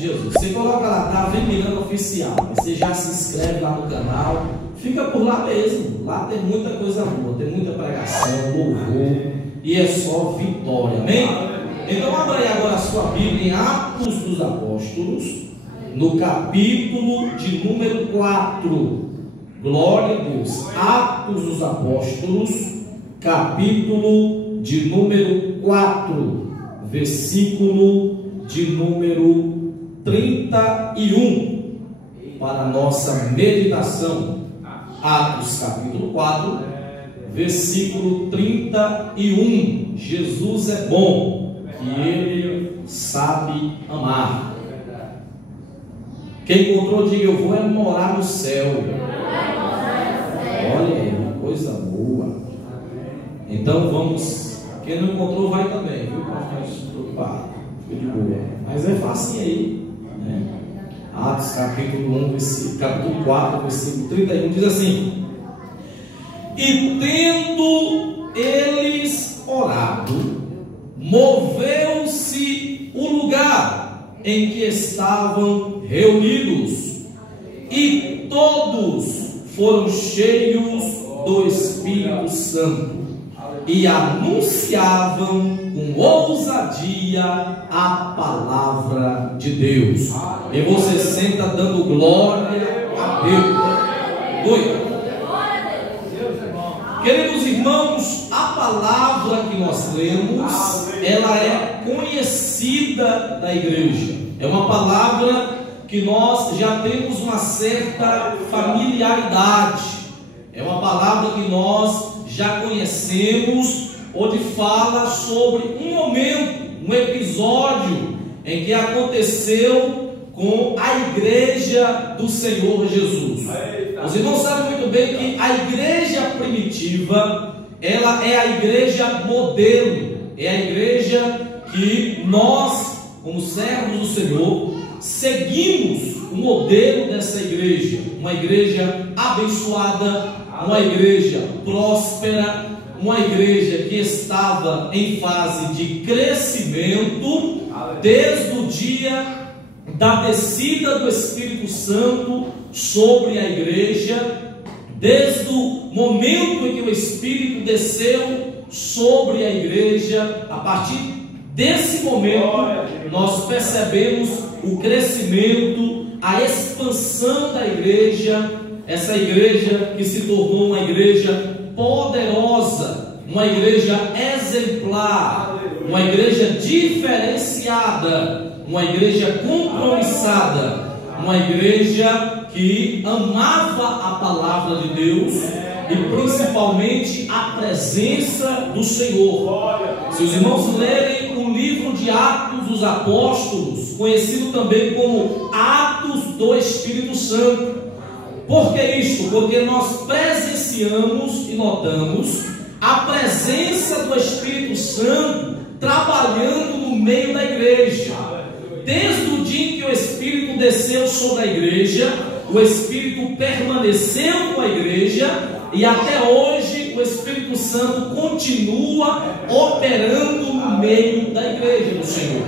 de Jesus. Você coloca lá, tá vendo Miranda Oficial, você já se inscreve lá no canal, fica por lá mesmo. Lá tem muita coisa boa, tem muita pregação, louvor, e é só vitória, amém? Então abra aí agora a sua Bíblia em Atos dos Apóstolos, no capítulo de número 4. Glória a Deus. Atos dos Apóstolos, capítulo de número 4, versículo de número 31, para a nossa meditação. Atos capítulo 4, versículo 31. Jesus é bom, que Ele sabe amar. Quem encontrou, diga: eu vou morar no céu. Olha aí, uma coisa boa. Então vamos. Quem não encontrou, vai também, viu? Para ficar preocupado, fica de boa. Mas é fácil aí, né? Atos capítulo 1, capítulo 4, versículo 31 diz assim: e tendo eles orado, moveu-se o lugar em que estavam reunidos, e todos foram cheios do Espírito Santo e anunciavam com ousadia a palavra de Deus. E você senta dando glória a Deus. Oi. Queridos irmãos, a palavra que nós lemos, ela é conhecida da igreja. É uma palavra que nós já temos uma certa familiaridade. É uma palavra que nós já conhecemos, onde fala sobre um momento, um episódio em que aconteceu com a igreja do Senhor Jesus. Os irmãos sabem muito bem que a igreja primitiva, ela é a igreja modelo, é a igreja que nós, como servos do Senhor, seguimos o modelo dessa igreja. Uma igreja abençoada, uma igreja próspera, uma igreja que estava em fase de crescimento desde o dia da descida do Espírito Santo sobre a igreja, desde o momento em que o Espírito desceu sobre a igreja. A partir desse momento nós percebemos o crescimento, a expansão da igreja, essa igreja que se tornou uma igreja poderosa, uma igreja exemplar, uma igreja diferenciada, uma igreja compromissada, uma igreja que amava a palavra de Deus e principalmente a presença do Senhor. Se os irmãos lerem o livro de Atos dos Apóstolos, conhecido também como Atos do Espírito Santo. Por que isso? Porque nós presenciamos e notamos a presença do Espírito Santo trabalhando no meio da igreja. Desde o dia em que o Espírito desceu sobre a igreja, o Espírito permaneceu com a igreja, e até hoje o Espírito Santo continua operando no meio da igreja do Senhor.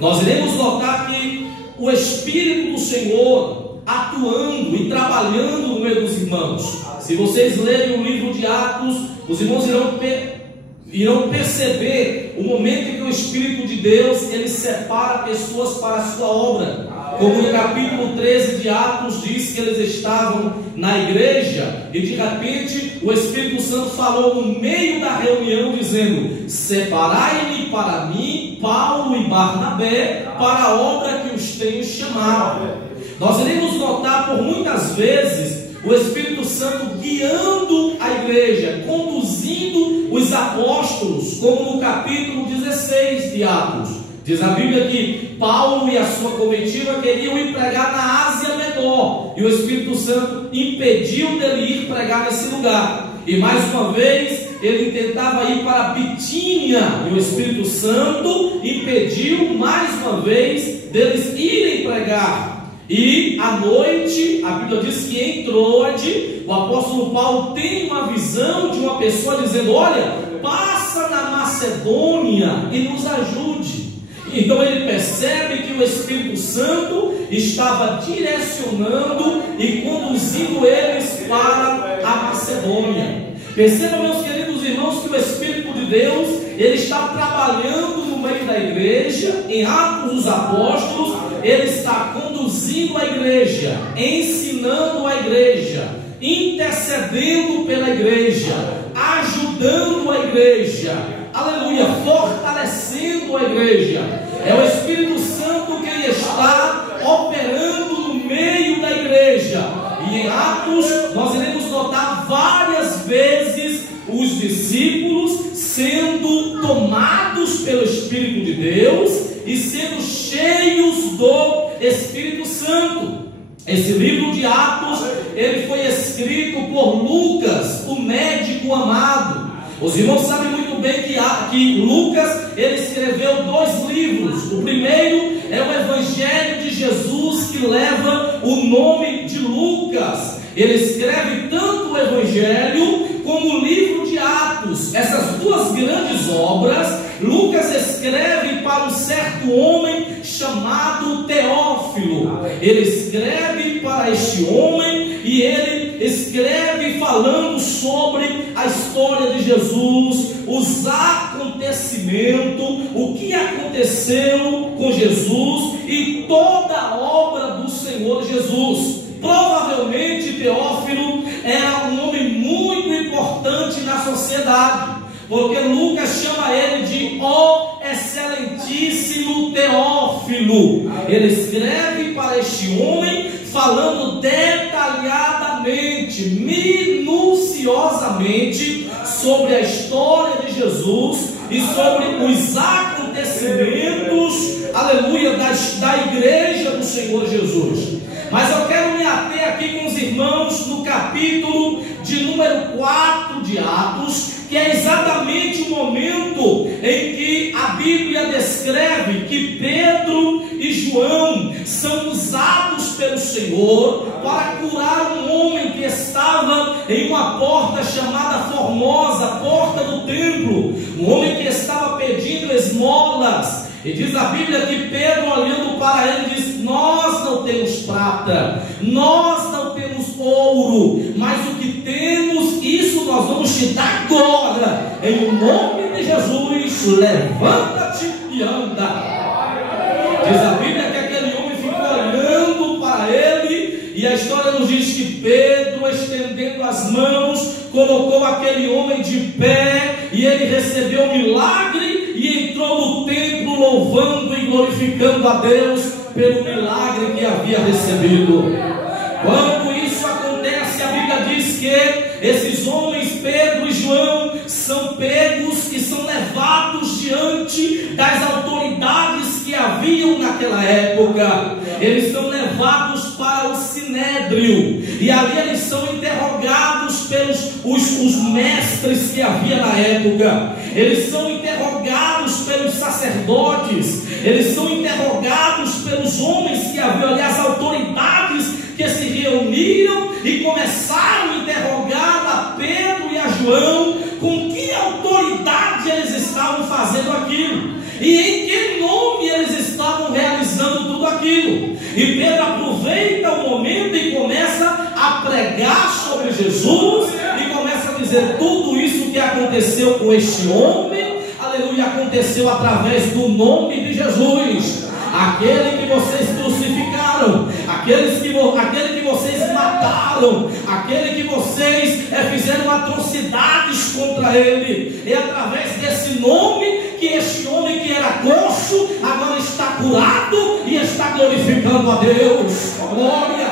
Nós iremos notar que o Espírito do Senhor atuando e trabalhando no meio dos irmãos. Se vocês lerem o livro de Atos, os irmãos irão perceber o momento em que o Espírito de Deus ele separa pessoas para a sua obra. Como no capítulo 13 de Atos diz que eles estavam na igreja e de repente o Espírito Santo falou no meio da reunião dizendo: separai-me para mim Paulo e Barnabé para a obra que os tenho chamado. Nós iremos notar por muitas vezes o Espírito Santo guiando a igreja, conduzindo os apóstolos, como no capítulo 16 de Atos. Diz a Bíblia que Paulo e a sua comitiva queriam ir pregar na Ásia Menor, e o Espírito Santo impediu dele ir pregar nesse lugar. E mais uma vez ele tentava ir para Bitínia, e o Espírito Santo impediu mais uma vez deles irem pregar. E à noite, a Bíblia diz que em Troade, o apóstolo Paulo tem uma visão de uma pessoa dizendo: olha, passa na Macedônia e nos ajude. Então ele percebe que o Espírito Santo estava direcionando e conduzindo eles para a Macedônia. Percebam, meus queridos irmãos, que o Espírito de Deus, ele está trabalhando no meio da igreja. Em Atos dos Apóstolos, ele está conduzindo a igreja, ensinando a igreja, intercedendo pela igreja, ajudando a igreja, aleluia, fortalecendo a igreja. É o Espírito Santo que está operando no meio da igreja. E em Atos nós iremos notar várias vezes os discípulos sendo tomados pelo Espírito de Deus e sendo cheios do Espírito Santo. Esse livro de Atos, ele foi escrito por Lucas, o médico amado. Os irmãos sabem muito bem que Lucas, ele escreveu 2 livros. O primeiro é o Evangelho de Jesus, que leva o nome de Lucas. Ele escreve tanto o Evangelho como o livro de Atos. Essas 2 grandes obras, Lucas escreve para um certo homem chamado Teófilo. Ele escreve para este homem e ele escreve falando sobre a história de Jesus, os acontecimentos, o que aconteceu com Jesus e toda a obra do Senhor Jesus. Provavelmente Teófilo era um homem muito importante na sociedade, porque Lucas chama ele de o excelentíssimo Teófilo. Ele escreve para este homem falando detalhadamente, minuciosamente sobre a história de Jesus e sobre os acontecimentos, aleluia, da igreja do Senhor Jesus. Mas eu quero me ater aqui com os irmãos no capítulo de número 4 de Atos, que é exatamente o momento em que a Bíblia descreve que Pedro e João são usados pelo Senhor para curar um homem que estava em uma porta chamada Formosa, porta do templo, um homem que estava pedindo esmolas. E diz a Bíblia que Pedro, olhando para ele, diz: nós não temos prata, nós não temos ouro, mas o que temos, isso nós vamos te dar agora. Em nome de Jesus, levanta-te e anda. Diz a Bíblia que aquele homem ficou olhando para ele, e a história nos diz que Pedro, estendendo as mãos, colocou aquele homem de pé, e ele recebeu o milagre e entrou no templo louvando e glorificando a Deus pelo milagre que havia recebido. Quando isso acontece, a Bíblia diz que esses homens, Pedro e João, são pegos e são levados diante das autoridades que haviam naquela época. Eles são levados para o Sinédrio, e ali eles são interrogados pelos os mestres que havia na época. Eles são interrogados pelos sacerdotes, eles são interrogados pelos homens que haviam ali, as autoridades que se reuniram e começaram a interrogar a Pedro e a João com que autoridade eles estavam fazendo aquilo e em que nome eles estavam realizando tudo aquilo. E Pedro aproveita o momento e começa a pregar sobre Jesus e começa a dizer: tudo isso que aconteceu com este homem, aleluia, aconteceu através do nome de Jesus, aquele que vocês crucificaram, aquele que vocês mataram, aquele que vocês fizeram atrocidades contra ele. É através desse nome que este homem que era coxo agora está curado e está glorificando a Deus. Glória!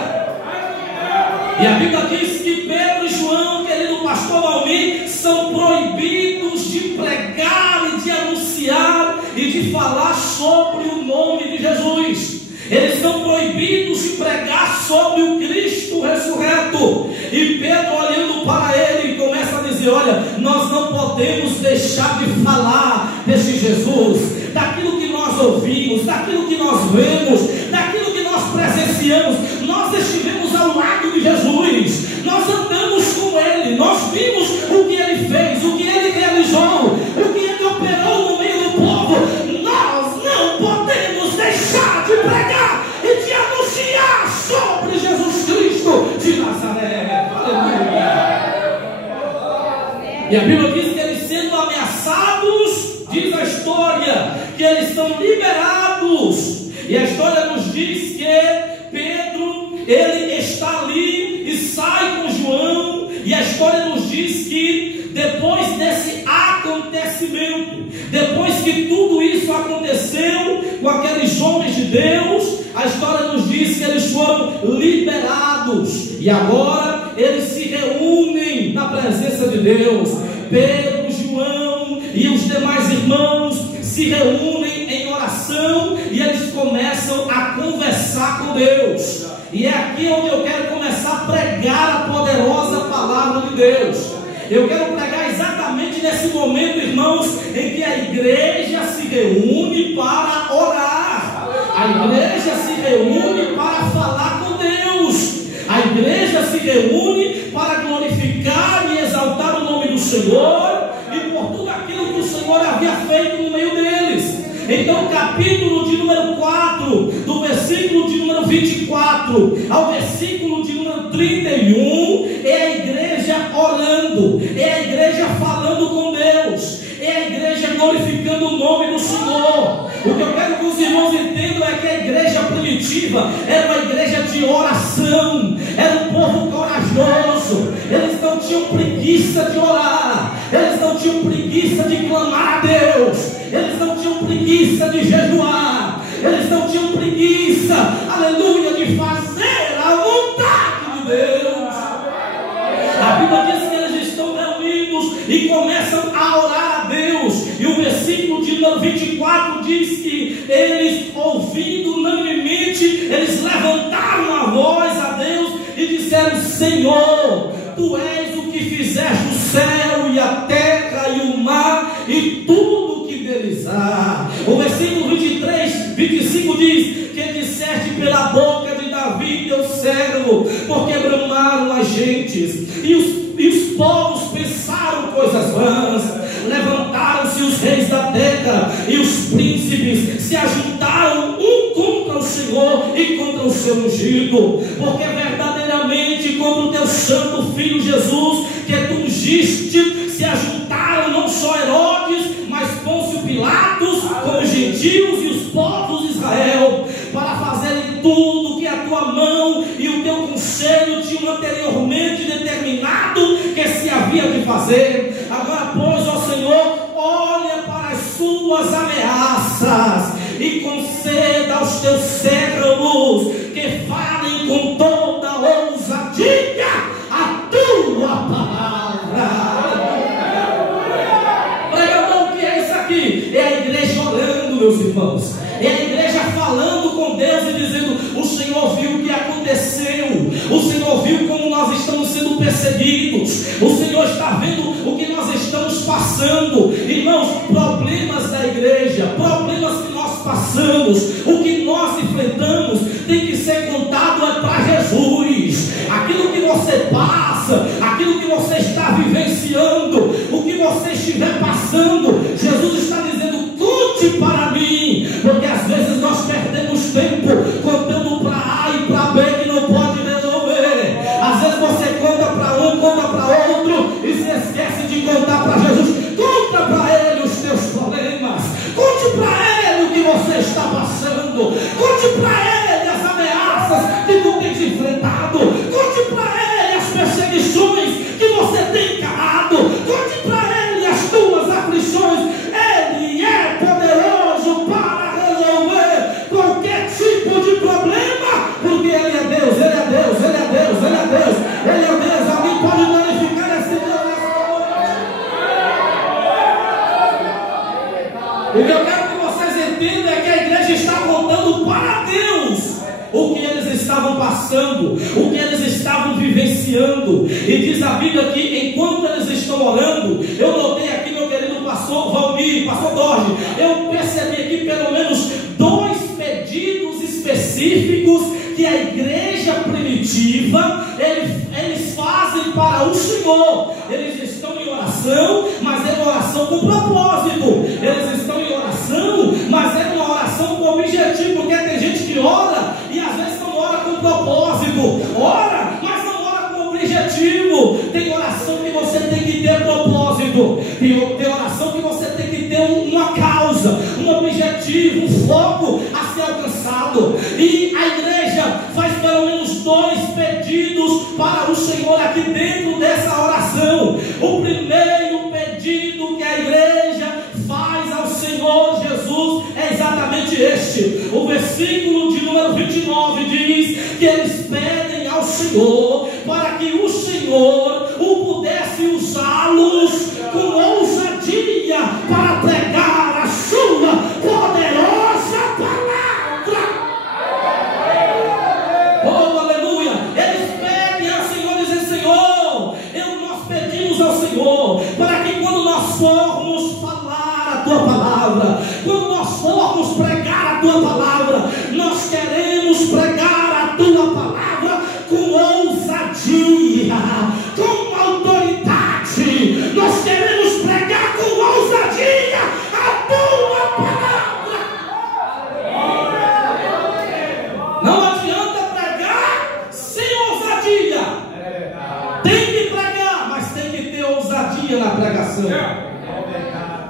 E a Bíblia diz que Pedro e João, querido pastor Valmir, são proibidos de pregar e de anunciar e de falar sobre o nome de Jesus. Eles são proibidos de pregar sobre o Cristo ressurreto. E Pedro, olhando para ele, começa a dizer: olha, nós não podemos deixar de falar desse Jesus, daquilo que nós ouvimos, daquilo que nós vemos, daquilo que nós presenciamos. Nós estivemos ao lado de Jesus, nós andamos com ele, nós vimos o que ele fez, o que ele realizou, o que ele operou no meio do povo. Nós não podemos E a Bíblia diz que eles sendo ameaçados, diz a história, que eles são liberados. E a história nos diz que Pedro, ele está ali e sai com João. E a história nos diz que depois desse acontecimento, depois que tudo isso aconteceu com aqueles homens de Deus, a história nos diz que eles foram liberados. E agora eles se reúnem na presença de Deus. Pedro, João e os demais irmãos se reúnem em oração e eles começam a conversar com Deus. E é aqui onde eu quero começar a pregar a poderosa palavra de Deus. Eu quero pregar exatamente nesse momento, irmãos, em que a igreja se reúne para orar. A igreja se reúne para falar com Deus. A igreja se reúne para glorificar e exaltar o nome do Senhor e por tudo aquilo que o Senhor havia feito no meio deles. Então, o capítulo de número 4, do versículo de número 24 ao versículo de número 31, é a igreja orando, é a igreja falando com Deus, é a igreja glorificando o nome do Senhor. O que eu quero que os irmãos entendam é que a igreja primitiva era uma igreja de oração, era um povo corajoso. Eles não tinham preguiça de orar, eles não tinham preguiça de clamar a Deus, eles não tinham preguiça de jejuar, eles não tinham preguiça, aleluia, de fazer a vontade de Deus. A Bíblia diz que eles estão reunidos e começam a orar a Deus. E o versículo de número 24 diz que eles, ouvindo unanimemente, eles levantaram a voz a Deus e disseram: Senhor, Tu és o que fizeste o céu e a terra e o mar e tudo que deles há. O versículo 25 diz que disseste pela boca de Davi teu servo, porque bramaram as gentes e os povos pensaram coisas vãs. Levantaram-se os reis da terra e os príncipes se ajuntaram um contra o Senhor e contra o seu ungido, porque verdadeiramente contra o teu santo filho Jesus, que tu ungiste, se ajuntaram não só Herodes, mas Pôncio Pilatos, com os gentios e os povos de Israel, para fazerem tudo que a tua mão e o teu conselho tinham anteriormente determinado que se havia de fazer. Agora, pois, ó Senhor, olha para as suas ameaças e conceda aos teus servos que falem com toda ousadia a tua palavra. Pregador, o que é isso aqui? É a igreja orando, meus irmãos. É a igreja falando com Deus e dizendo: o Senhor viu o que aconteceu, o Senhor viu como nós estamos sendo perseguidos, o Senhor está vendo o que nós estamos passando. Irmãos, problemas da igreja, problemas que nós passamos, o que nós enfrentamos, tem que ser contado para Jesus. Aquilo que você passa, aquilo que você está vivenciando, o que você estiver passando, Jesus está dizendo: conte para mim, porque às vezes nós perdemos tempo contando para A e para B que não pode resolver. Às vezes você conta para um, conta para outro e se esquece de contar para Jesus. Conta para Ele os teus problemas, conte para Ele o que você está passando, conte para Ele as ameaças que tu tens enfrentado, conte para Ele as perseguições que você tem encarado, conte para Ele as tuas aflições. Ele é poderoso para resolver qualquer tipo de problema, porque Ele é Deus, Ele é Deus, Ele é Deus, Ele é Deus, Ele é Deus. Alguém pode glorificar esse Deus? O que eu quero que vocês entendam é que a igreja está contando para Deus o que eles estavam passando, o que eles estavam vivenciando. E diz a Bíblia que enquanto eles estão orando, eu notei aqui, meu querido pastor Valmir, pastor Dorge, eu percebi aqui pelo menos 2 pedidos específicos que a igreja primitiva eles fazem para o Senhor. Eles estão em oração, mas é uma oração com propósito. Eles estão em oração, mas é uma oração com objetivo, porque tem gente que ora e às vezes não ora com propósito, ora, mas não ora com objetivo. Tem oração que você tem que ter propósito. Tem oração que você tem que ter uma causa, um objetivo, um foco a ser alcançado. E a igreja faz pelo menos 2 pedidos para o Senhor aqui dentro dessa oração. O primeiro pedido que a igreja faz ao Senhor Jesus é exatamente este. O versículo de número 29 diz que eles pedem ao Senhor para que o Senhor o pudesse usá-los com ousadia para pregar a sua poderosa palavra. Oh, aleluia! Eles pedem ao Senhor, dizem: Senhor, nós pedimos ao Senhor para que quando nós formos falar a tua palavra, quando nós formos pregar a tua palavra, nós queremos pregar a tua palavra com ousadia, com autoridade. Nós queremos pregar com ousadia a tua palavra. Não adianta pregar sem ousadia. Tem que pregar, mas tem que ter ousadia na pregação.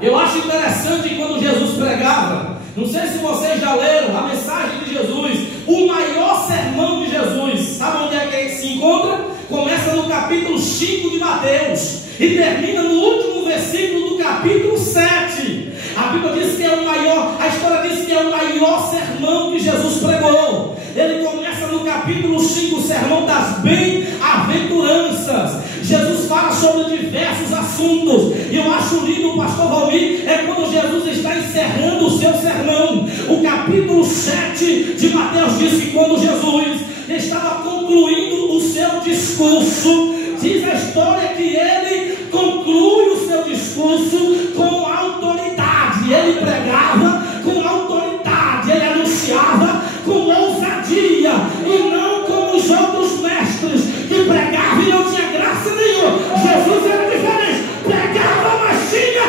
Eu acho interessante quando Jesus pregava. Não sei se vocês já leram a mensagem de Jesus, o maior sermão de Jesus. Sabe onde é que se encontra? Começa no capítulo 5 de Mateus e termina no último versículo do capítulo 7. A Bíblia diz que é o maior, a história diz que é o maior sermão que Jesus pregou. Ele começa no capítulo 5, o sermão das bem-aventuranças. Jesus fala sobre diversos assuntos. E eu acho lindo, o pastor Valmir, é quando Jesus está encerrando o seu sermão. O capítulo 7 de Mateus diz que quando Jesus estava concluindo o seu discurso, diz a história que ele conclui o seu discurso com autoridade. Ele pregava com autoridade, ele anunciava com ousadia, e não como os outros mestres que pregavam e não tinha graça nenhuma. Jesus era diferente, pregava, mas tinha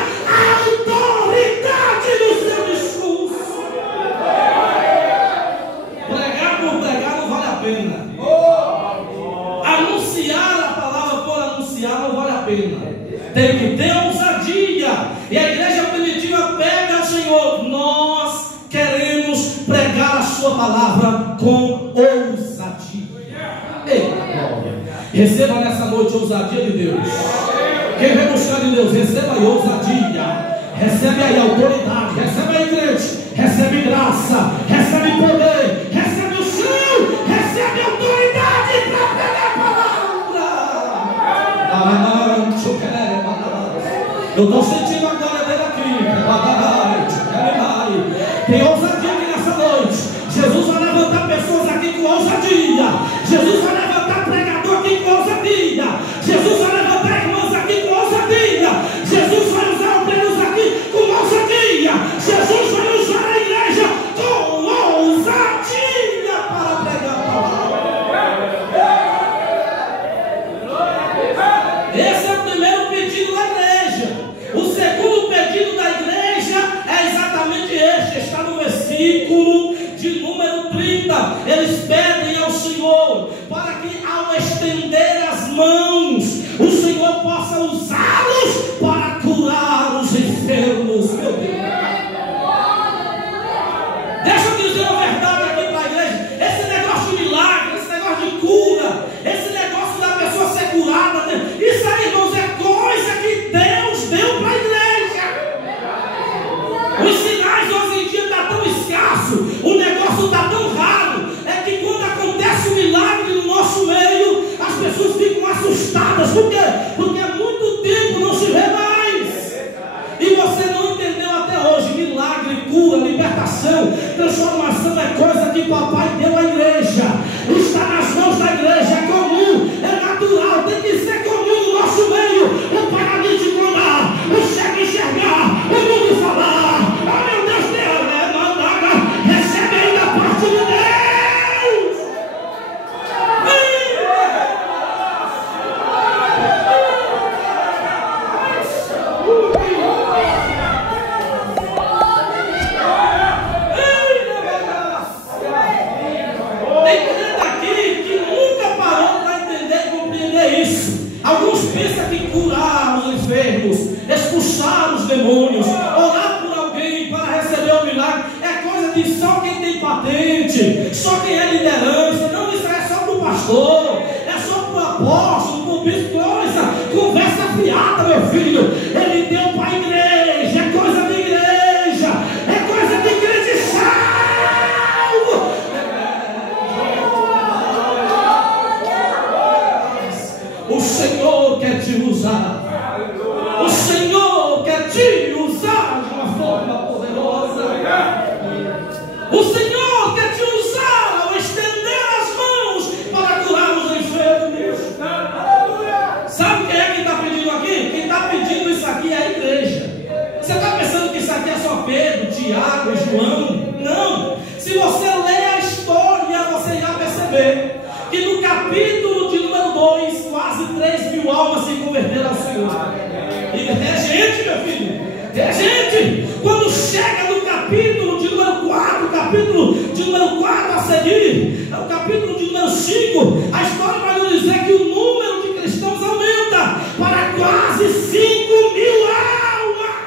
autoridade no seu discurso. Pregar por pregar não vale a pena. Anunciar a palavra por anunciar não vale a pena. Tem que ter ousadia. E a igreja primitiva pede ao Senhor: nós queremos pregar a sua palavra com ousadia. Receba nessa noite ousadia de Deus. Quem vai buscar de Deus, receba aí ousadia. Recebe aí autoridade. Recebe aí, crente. Recebe graça. Recebe poder. Recebe o céu. Recebe autoridade para pregar a palavra. Eu estou sentindo a glória dele aqui. Tem ousadia aqui nessa noite. Jesus vai levantar pessoas aqui com ousadia. Jesus vai levantar pregador aqui com ousadia. Jesus vai levantar irmãos aqui com ousadia. Jesus vai usar obreiros aqui com ousadia. Jesus vai usar a igreja com ousadia para pregar a palavra. Esse é o primeiro pedido da igreja. O segundo pedido da igreja é exatamente este. Está no versículo de número 30. Eles pedem ao Senhor para que, ao estender as mãos, o Senhor possa usá-los para curar os enfermos. Meu Deus, deixa eu dizer uma verdade aqui para a igreja. Esse negócio de milagre, esse negócio de cura, esse negócio da pessoa ser curada, isso aí, irmãos, é coisa que Deus deu para a igreja. Os sinais hoje em dia estão tão escassos, o negócio está tão raro, é que quando acontece um milagre no nosso meio, as pessoas ficam assustadas. Por quê? Porque há muito tempo não se vê mais. E você não entendeu até hoje. Milagre, cura, libertação, transformação é coisa que papai deu à igreja. Está nas mãos da igreja, é comum, é natural, tem que ser comum no nosso meio. O paralítico andar, o cego enxergar, o mundo falar. Oh, meu Deus, recebe aí da parte de Deus. demônios, orar por alguém para receber o milagre, é coisa de só quem tem patente, só quem é liderança. Não, isso é só para o pastor, é só para o apóstolo, para o bispo. Conversa fiada, meu filho. Ele deu para a igreja, é coisa de igreja, é coisa de igreja salvo. O Senhor quer te usar. O Senhor quer te usar de uma forma poderosa. O Senhor quer te usar ao estender as mãos para curar os enfermos. Sabe quem é que está pedindo aqui? Quem está pedindo isso aqui é a igreja. Você está pensando que isso aqui é só Pedro, Tiago e João? Não. Se você ler a história, você irá perceber que no capítulo de número 2, quase 3.000 almas se converteram ao Senhor. E é gente, meu filho, é gente. Quando chega no capítulo de número 4, capítulo de número 4 a seguir, é o capítulo de número 5, a história vai nos dizer que o número de cristãos aumenta para quase 5.000 almas.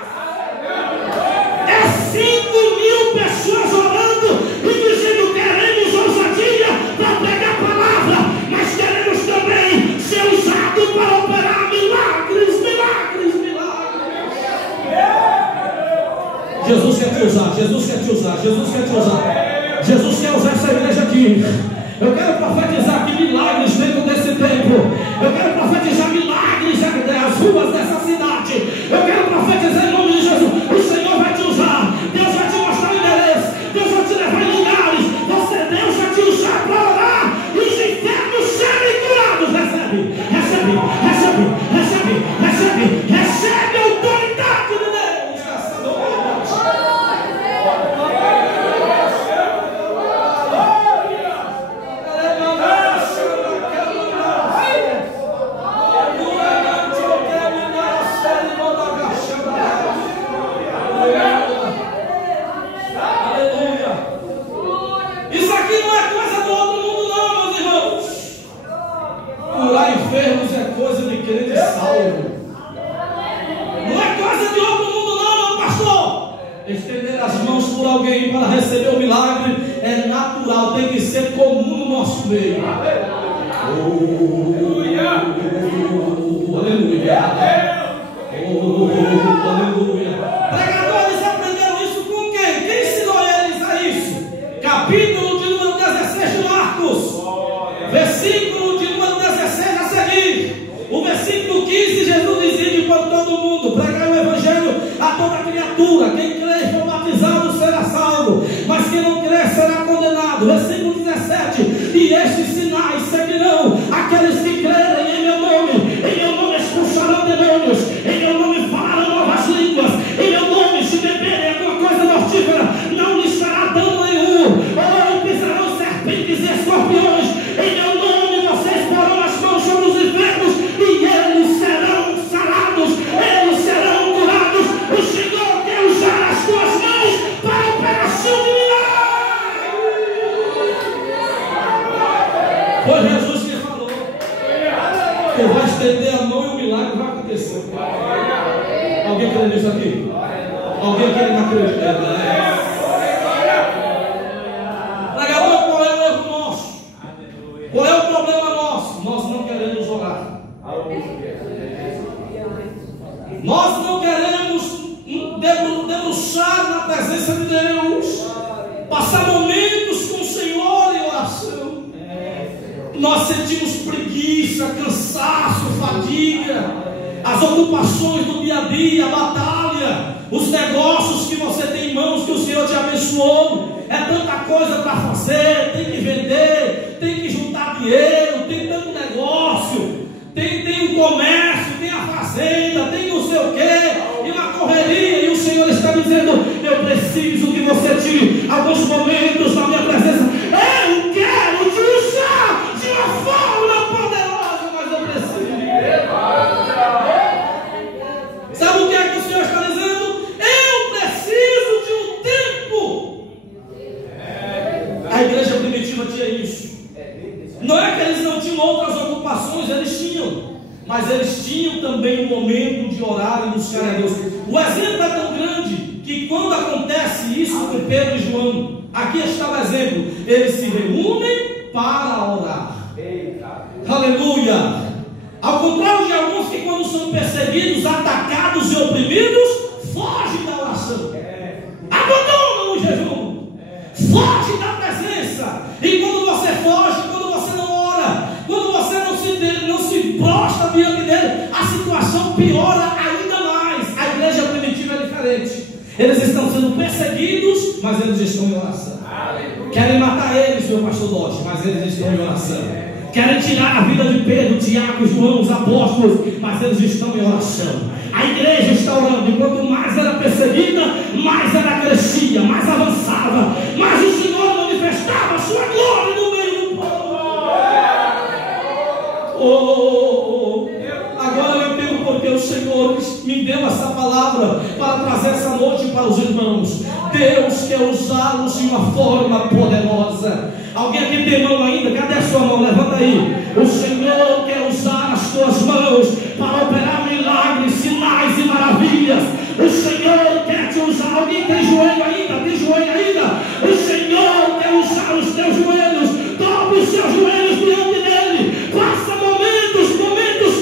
É 5.000 pessoas orando e dizendo: queremos ousadia para pregar a palavra, mas queremos também ser usados para operar milagres, milagres, milagres. Jesus quer te usar, Jesus quer te usar, Jesus quer te usar. Jesus quer usar essa igreja aqui. Eu quero profetizar que milagres dentro desse tempo. Eu quero profetizar milagres nas ruas dessa cidade. Eu quero profetizar em nome de Jesus. O Senhor vai te usar. Deus vai te mostrar o endereço. Deus vai te levar em lugares. Deus vai te usar para orar e os enfermos serem curados. Recebe, recebe, recebe, recebe, recebe, recebe a autoridade de Deus nessa noite. Enfermos é coisa de crente salvo. Não é coisa de outro mundo, não, meu pastor. Estender as mãos por alguém para receber o milagre é natural, tem que ser comum no nosso meio. Aleluia. Aleluia. Aleluia. Pregadores aprenderam isso com quem? Quem ensinou eles a isso? Capítulo de número 16 de Marcos, versículo de número 16 a seguir. O versículo 15, Jesus dizia para todo mundo: pregai o evangelho a toda criatura. Quem crê e for batizado será salvo, mas quem não crê será condenado. Versículo 17: e estes sinais seguirão aqueles que crerem em meu nome. Em meu nome expulsarão demônios, em meu nome falarão novas línguas, em meu nome, se beberem alguma coisa mortífera, não lhes fará dano nenhum. Ou pisarão serpentes e escorpiões. Em meu nome vocês porão as mãos sobre os enfermos e eles serão sarados, eles serão curados. O Senhor quer usar as tuas mãos para a operação de milagre. Foi Jesus que falou. Tu vai estender a mão e o milagre vai acontecer. Alguém crê nisso aqui? Alguém quer acreditar? Pregador, qual é o erro nosso? Qual é o problema nosso? Nós não queremos orar. Nós não queremos debruçar na presença de Deus, passar momentos com o Senhor em oração. Nós sentimos preguiça, cansaço, fadiga, as ocupações do dia a dia, a batalha, os negócios que você tem em mãos, que o Senhor te abençoou. É tanta coisa para fazer, tem que vender, tem que juntar dinheiro, tem tanto negócio, tem o comércio, tem a fazenda, tem não sei o quê, e uma correria, e o Senhor está dizendo: eu preciso que você tire alguns momentos na minha presença. Eu quero te usar de uma forma poderosa, mas eu preciso. Sabe o que é que o Senhor está dizendo? Eu preciso de um tempo. A igreja primitiva tinha isso. Não é que eles não tinham outras ocupações, eles tinham, mas eles tinham também o momento de orar e buscar a Deus. O exemplo é tão grande que quando acontece isso com Pedro e João, aqui está o exemplo, eles se reúnem para orar. Aleluia! Ao contrário de alguns que quando são perseguidos, atacados e oprimidos, fogem da oração, abandonam o jejum, fogem da presença. E quando você foge, quando você não ora, quando você não se prostra diante dele, a situação piora ainda mais. A igreja primitiva é diferente. Eles estão sendo perseguidos, mas eles estão em oração. Querem matar eles, meu pastor Dote, mas eles estão em oração. Querem tirar a vida de Pedro, Tiago, João, os apóstolos, mas eles estão em oração. A igreja está orando, e quanto mais era perseguida, mais ela crescia, mais avançava, mais o Senhor manifestava a sua glória no meio do povo. Agora eu tenho porque o Senhor me deu essa palavra para trazer essa noite para os irmãos. Deus quer usá-los de uma forma poderosa. Alguém aqui tem mão ainda? Cadê a sua mão? Levanta aí. O Senhor quer usar as tuas mãos para operar milagres, sinais e maravilhas. O Senhor quer te usar. Alguém tem joelho ainda? Tem joelho ainda? O Senhor quer usar os teus joelhos. Dobre os seus joelhos diante dele. Passa momentos com Deus.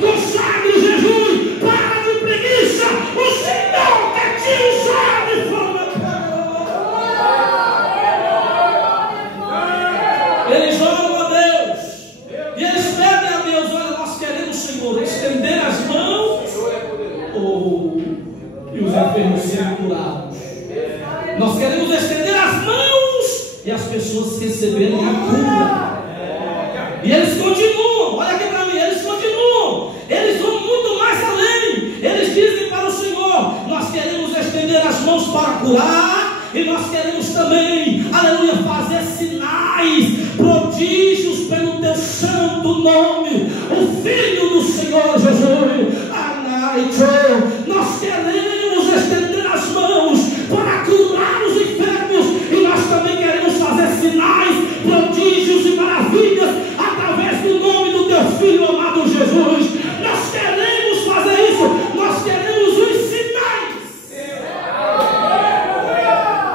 Consagre jejum. Para de preguiça. O Senhor quer te usar de forma Eles oram a Deus e eles pedem a Deus: olha, nós queremos, Senhor, estender as mãos e os enfermos serem curados. Nós queremos estender as mãos e as pessoas receberem a cura. E eles continuam, olha aqui para mim, eles continuam, eles vão muito mais além. Eles dizem para o Senhor: nós queremos estender as mãos para curar. E nós queremos também, aleluia, fazer sinais, prodígios pelo teu santo nome, o Filho do Senhor Jesus. Nós queremos estender as mãos para curar os enfermos. E nós também queremos fazer sinais, prodígios e maravilhas através do nome do teu Filho amado Jesus. Nós queremos fazer isso. Nós queremos os sinais.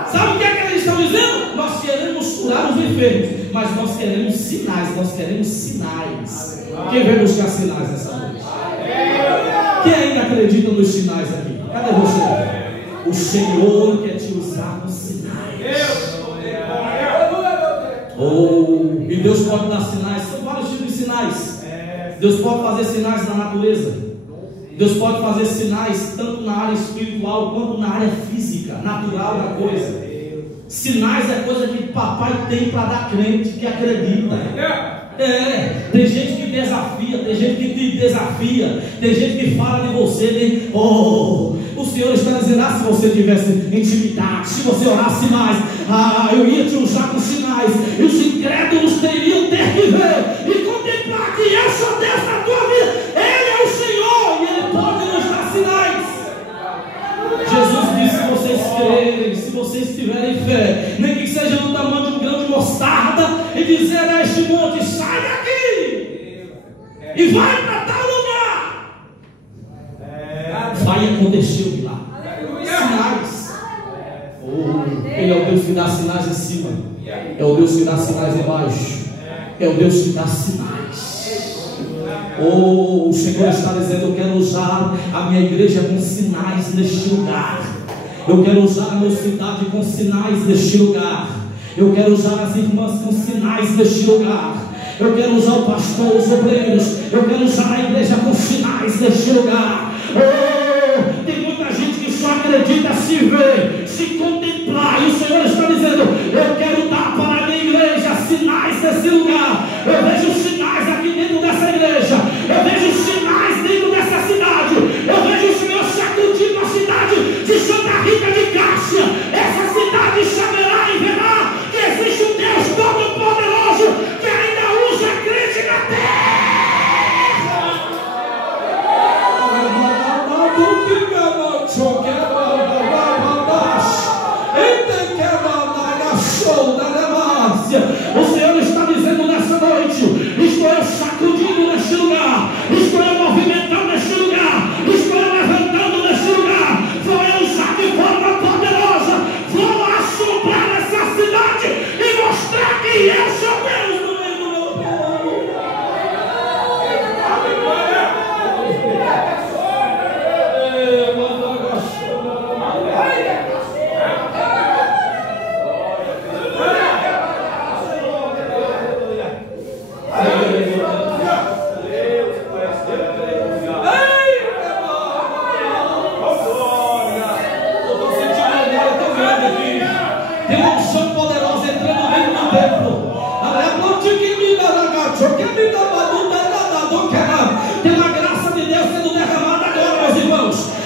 Sabe o que é que eles estão dizendo? Nós queremos curar os enfermos, mas nós queremos sinais. Nós queremos sinais. Quem vai buscar sinais nessa noite? Quem ainda acredita nos sinais aqui? Cadê você? O Senhor quer te usar nos sinais. E Deus pode dar sinais. São vários tipos de sinais. Deus pode fazer sinais na natureza. Deus pode fazer sinais tanto na área espiritual quanto na área física, natural da coisa. Sinais é coisa que papai tem para dar crente que acredita. Tem gente que desafia, tem gente que te desafia, tem gente que fala de você, o Senhor está dizendo: se você tivesse intimidade, se você orasse mais, eu ia te usar com sinais, e os incrédulos teriam ter que ver e contemplar que eu sou Deus na tua vida. Ele é o Senhor e Ele pode nos dar sinais. Jesus disse: se vocês crerem, se vocês tiverem fé, nem que seja do tamanho de um grão de mostarda, e dizer a este monte: sai daqui e vai para tal lugar, vai acontecer o milagre. Sinais. Ele é o Deus que dá sinais em cima, é o Deus que dá sinais embaixo, é o Deus que dá sinais. O Senhor está dizendo: eu quero usar a minha igreja com sinais neste lugar. Eu quero usar a minha cidade com sinais neste lugar. Eu quero usar as irmãs com sinais neste lugar. Eu quero usar o pastor, os obreiros. Eu quero usar a igreja com sinais neste lugar. Tem muita gente que só acredita se ver, se contemplar. E o Senhor está dizendo: eu quero dar para a minha igreja sinais nesse lugar. Eu vejo sinais aqui dentro dessa igreja. Eu vejo sinais dentro dessa cidade. Eu vejo o Senhor sacudindo a cidade de Santa Rita de Cássia. Essa cidade saberá e verá que existe um Deus todo-poderoso que ainda usa crente na terra.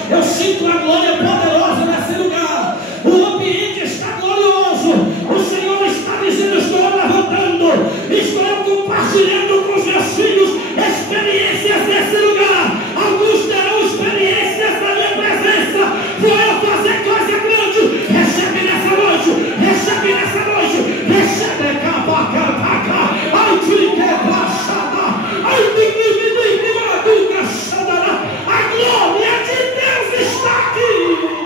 Eu sinto a glória poderosa nesse lugar. O ambiente está glorioso. O Senhor está dizendo: estou levantando, estou compartilhando com os meus filhos experiências nesse lugar. Alguns terão experiências na minha presença. Vou eu fazer coisa grande. Recebe nessa noite, recebe nessa noite, recebe capa, ai que passada, ai a glória de Deus está aqui.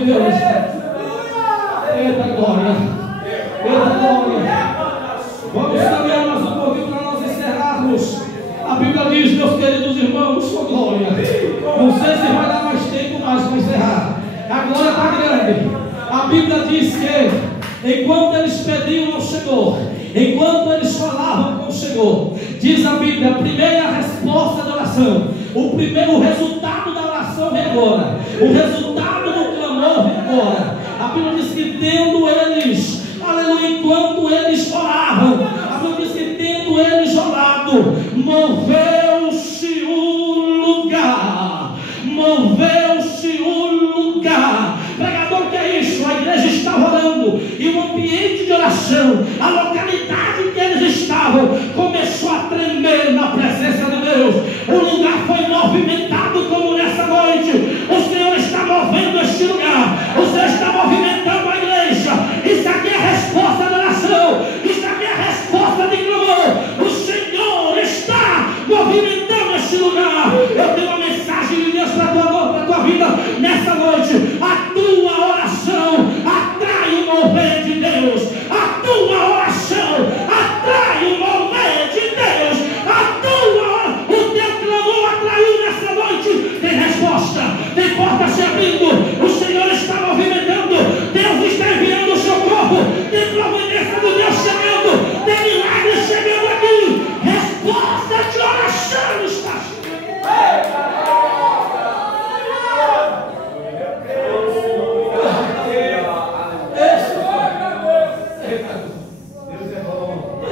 de Deus. Eita glória. Eita glória. Vamos caminhar mais um pouquinho para nós encerrarmos. A Bíblia diz, meus queridos irmãos, com glória. Não sei se vai dar mais tempo mais para encerrar. A glória está grande. A Bíblia diz que enquanto eles pediam ao Senhor, enquanto eles falavam com o Senhor, diz a Bíblia, a primeira resposta da oração, o primeiro resultado da oração vem agora, o resultado do clamor vem agora. A Bíblia diz que tendo eles, aleluia, enquanto eles oravam, a Bíblia diz que tendo eles orado, moveu-se o lugar, moveu-se o lugar. Pregador, que é isso? A igreja estava orando e o ambiente de oração, a localidade que eles estavam, começou a tremer na presença de Deus. O lugar foi movimentado como nessa noite. O Senhor está movendo este lugar, o Senhor está movimentando a igreja. Isso aqui é a resposta da oração, isso aqui é a resposta de clamor. O Senhor está movimentando este lugar. Eu tenho uma mensagem de Deus para a tua vida nessa noite. A tua oração atrai o mover de Deus. A tua oração atrai o mover de Deus. O teu clamor atraiu nessa noite. Tem resposta, tem porta se abrindo. O Senhor está movimentando. Deus está enviando o socorro. Tem providência do Deus chegando. Tem milagre chegando aqui. Resposta de oração está chegando.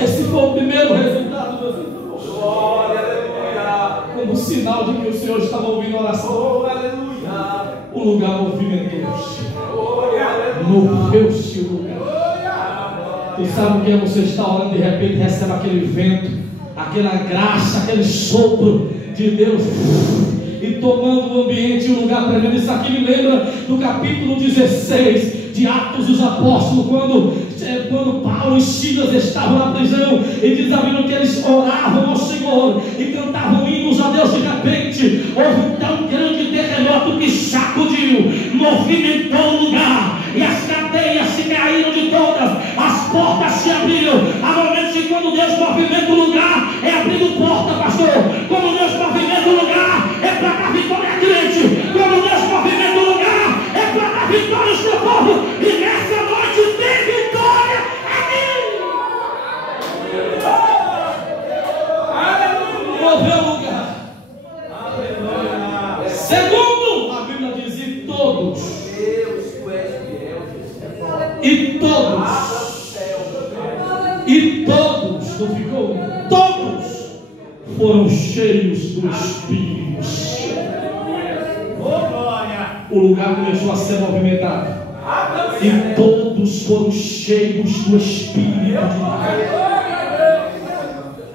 Esse foi o primeiro resultado, meus irmãos. Como sinal de que o Senhor estava ouvindo a oração. O lugar movimentou-se. Moveu-se o lugar. Tu sabe o que é você estar orando, de repente recebe aquele vento, aquela graça, aquele sopro de Deus e tomando o ambiente e o lugar tremendo. Isso aqui me lembra do capítulo 16 de Atos dos Apóstolos, quando Paulo e Silas estavam na prisão, e diz a Bíblia que eles oravam ao Senhor e cantavam hinos a Deus. De repente houve um tão grande terremoto que sacudiu, movimentou o lugar, e as cadeias se caíram de todas, as portas se abriram. Há momentos que quando Deus movimenta o lugar, é abrindo porta, pastor. Quando Deus movimenta o lugar, é para dar vitória a crente. Quando Deus movimenta o lugar, é para dar vitória ao seu povo. E nessa noite tem vitória aqui. Moveu o lugar. Segundo, a Bíblia diz: e todos, não ficou? Todos foram cheios do Espírito Santo. O lugar começou a ser movimentado e todos foram cheios do Espírito de Deus.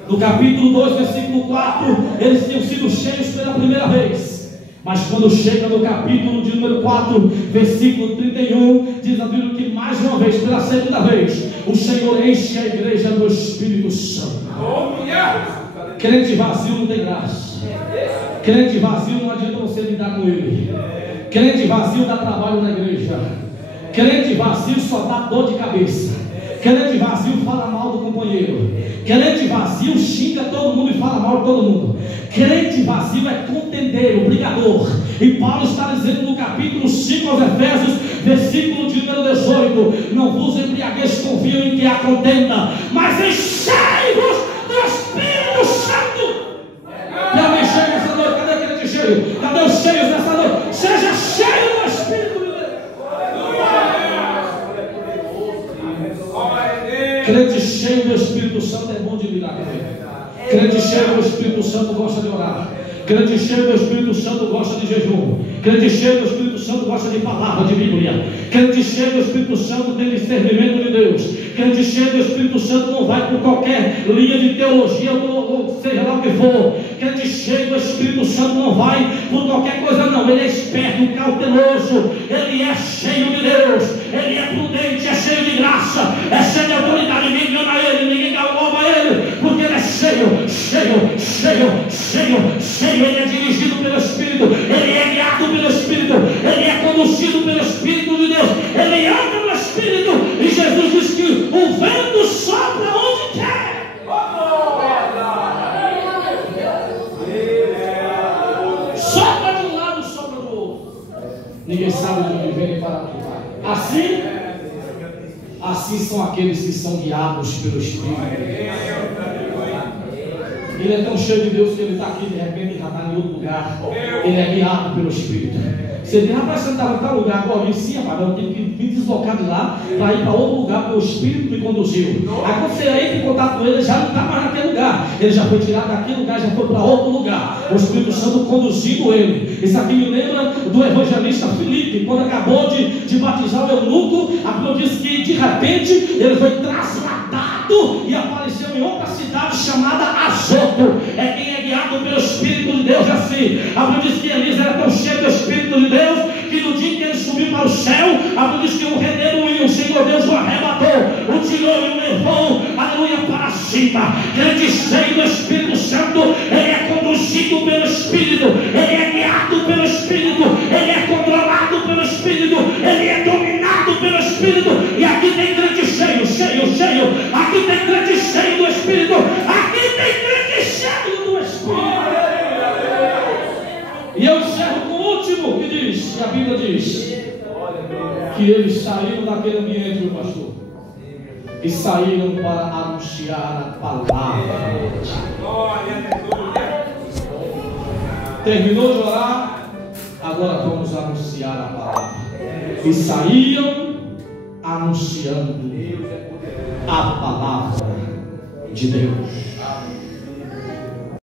No capítulo 2, versículo 4, eles tinham sido cheios pela primeira vez. Mas quando chega no capítulo de número 4, versículo 31, diz a Bíblia que mais uma vez, pela segunda vez, o Senhor enche a igreja do Espírito Santo. Crente vazio não tem graça. Crente vazio não adianta você lidar com ele. Crente vazio dá trabalho na igreja. Crente vazio só dá dor de cabeça. Crente vazio fala mal do companheiro. Crente vazio xinga todo mundo e fala mal de todo mundo. Crente vazio é contendeiro, brigador. E Paulo está dizendo no capítulo 5 aos Efésios, versículo de número 18: não vos embriagueis com vinho em que há contenda, mas enchei-vos do Espírito Santo. E alguém cheio nessa noite? Cadê o crente cheio? Cadê os cheios nessa noite? Seja cheio do Espírito de Deus. Crente cheio do Espírito Santo é bom de lidar com ele. Crente cheio do Espírito Santo gosta de orar. Crente cheio do Espírito Santo gosta de jejum. Crente cheio do Espírito Santo gosta de palavra, de Bíblia. Crente cheio do Espírito Santo tem discernimento de Deus. Crente cheio do Espírito Santo não vai por qualquer linha de teologia ou seja lá o que for. Crente cheio do Espírito Santo não vai por qualquer coisa não. Ele é esperto, cauteloso. Ele é cheio de Deus. Ele é prudente, é cheio de graça, é cheio de autoridade. Ninguém engana ele, ninguém rouba ele, porque ele é cheio. Ele é dirigido pelo Espírito, ele é guiado pelo Espírito, ele é conduzido pelo Espírito. e venham para mim, Pai. Assim são aqueles que são guiados pelo Espírito. Ele é tão cheio de Deus que ele está aqui, de repente já está em outro lugar. Ele é guiado pelo Espírito. Você diz, rapaz, você estava em tal lugar, agora sim, rapaz, eu tenho que me deslocar de lá para ir para outro lugar, porque o Espírito me conduziu. Aí quando você entra em contato com ele, ele já não está mais naquele lugar. Ele já foi tirado daquele lugar, já foi para outro lugar. O Espírito Santo conduzindo ele. Isso aqui me lembra do evangelista Filipe, quando acabou de batizar o eunuco. A Bíblia diz que de repente ele foi trasladado e apareceu em outra cidade chamada Azoto. É quem é guiado pelo Espírito de Deus assim. A Bíblia diz que Elias era tão cheio do Espírito de Deus que no dia que ele subiu para o céu, a Bíblia diz que o redemoinho, o Senhor Deus o arrebatou, o tirou e o levou, aleluia, para cima. Grande cheio do Espírito Santo, ele é conduzido pelo Espírito, ele é guiado pelo Espírito, ele é controlado pelo Espírito, ele é dominado pelo Espírito. E aqui tem grande cheio, aqui tem grande cheio do Espírito, aqui tem grande cheio do Espírito. E eu encerro com o último que diz, que a Bíblia diz que eles saíram daquele ambiente, meu pastor, e saíram para anunciar a palavra. Terminou de orar, agora vamos anunciar a palavra. E saíam anunciando a palavra de Deus.